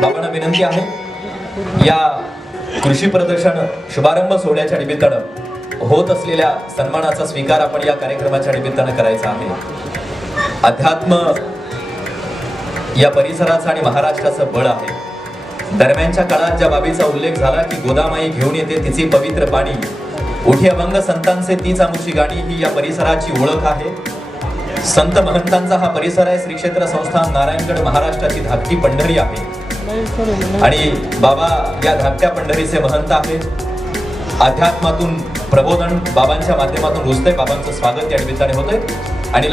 बाबांना विनंती आहे, या कृषी प्रदर्शन शुभारंभ सोहळ्याच्या निमित्तानं होत असलेल्या सन्मानाचा स्वीकार आपण या कार्यक्रमाच्या निमित्तानं करायचा आहे। अध्यात्म या परिसराचा आणि महाराष्ट्राचं बळ आहे। दरम्यानच्या काळात ज्या बाबीचा उल्लेख झाला की गोदामाई घेऊन येते तिची पवित्र पाणी, उठी अभंग संतांचे तीच आमुची गाणी, ही या परिसराची ओळख आहे। संत महंतांचा हा परिसर आहे। श्री क्षेत्र संस्थान नारायणगड महाराष्ट्राची धाकटी पंढरी आहे आणि बाबा या धाकट्या पंढरीचे महंत आहेत। अध्यात्मातून प्रबोधन बाबांच्या माध्यमातून रुजते। बाबांचं स्वागत या निमित्ताने होतंय आणि